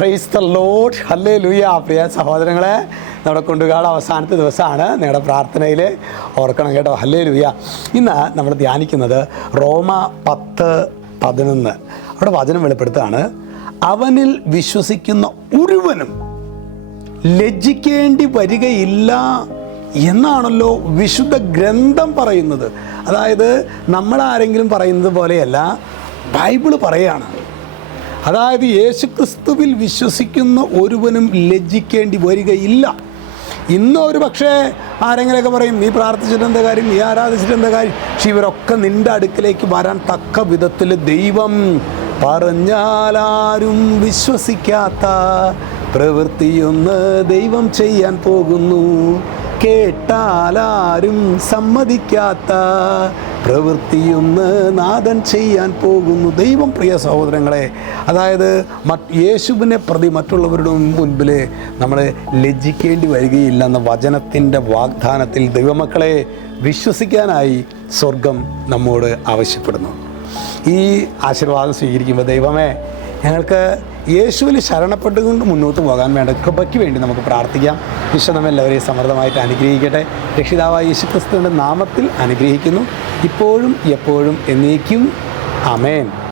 Price the Lord, hallelujah. പ്രിയ സഹോദരങ്ങളെ, നമ്മുടെ കൊണ്ടുകാട് അവസാനത്തെ ദിവസമാണ്. നിങ്ങളുടെ പ്രാർത്ഥനയിൽ ഓർക്കണം കേട്ടോ. ഹല്ലേലൂയ. ഇന്ന് നമ്മൾ ധ്യാനിക്കുന്നത് റോമ 10:11. അവിടെ വചനം വെളിപ്പെടുത്താണ്, അവനിൽ വിശ്വസിക്കുന്ന ഒരുവനും ലജ്ജിക്കേണ്ടി വരികയില്ല എന്നാണല്ലോ വിശുദ്ധ ഗ്രന്ഥം പറയുന്നത്. അതായത് നമ്മളാരെങ്കിലും പറയുന്നത് പോലെയല്ല, ബൈബിള് പറയാണ്. അതായത് യേശുക്രിസ്തുവിൽ വിശ്വസിക്കുന്ന ഒരുവനും ലജ്ജിക്കേണ്ടി വരികയില്ല. ഇന്ന് ഒരു പക്ഷേ ആരെങ്കിലുമൊക്കെ പറയും, നീ പ്രാർത്ഥിച്ചിട്ട് എന്താ കാര്യം, നീ ആരാധിച്ചിട്ട് എന്താ കാര്യം. പക്ഷെ ഇവരൊക്കെ നിൻ്റെ അടുക്കിലേക്ക് വരാൻ തക്ക വിധത്തിൽ ദൈവം പറഞ്ഞാലാരും വിശ്വസിക്കാത്ത പ്രവൃത്തിയൊന്ന് ദൈവം ചെയ്യാൻ പോകുന്നു, കേട്ടാലാരും സമ്മതിക്കാത്ത പ്രവൃത്തിയൊന്ന് നാഥൻ ചെയ്യാൻ പോകുന്നു. ദൈവം, പ്രിയ സഹോദരങ്ങളെ, അതായത് യേശുവിനെ പ്രതി മറ്റുള്ളവരുടെ മുൻപിൽ നമ്മൾ ലജ്ജിക്കേണ്ടി വരികയില്ല എന്ന വചനത്തിൻ്റെ വാഗ്ദാനത്തിൽ ദൈവമക്കളെ വിശ്വസിക്കാനായി സ്വർഗം നമ്മോട് ആവശ്യപ്പെടുന്നു. ഈ ആശീർവാദം സ്വീകരിക്കുമ്പോൾ, ദൈവമേ, ഞങ്ങൾക്ക് യേശുവിൽ ശരണപ്പെട്ടുകൊണ്ട് മുന്നോട്ട് പോകാൻ വേണ്ട കൃപയ്ക്ക് വേണ്ടി നമുക്ക് പ്രാർത്ഥിക്കാം. ഈശോ നമ്മെല്ലാവരെയും സമൃദ്ധമായിട്ട് അനുഗ്രഹിക്കട്ടെ. രക്ഷിതാവായ യേശുക്രിസ്തുവിൻ്റെ നാമത്തിൽ അനുഗ്രഹിക്കുന്നു, ഇപ്പോഴും എപ്പോഴും എന്നേക്കും. ആമേൻ.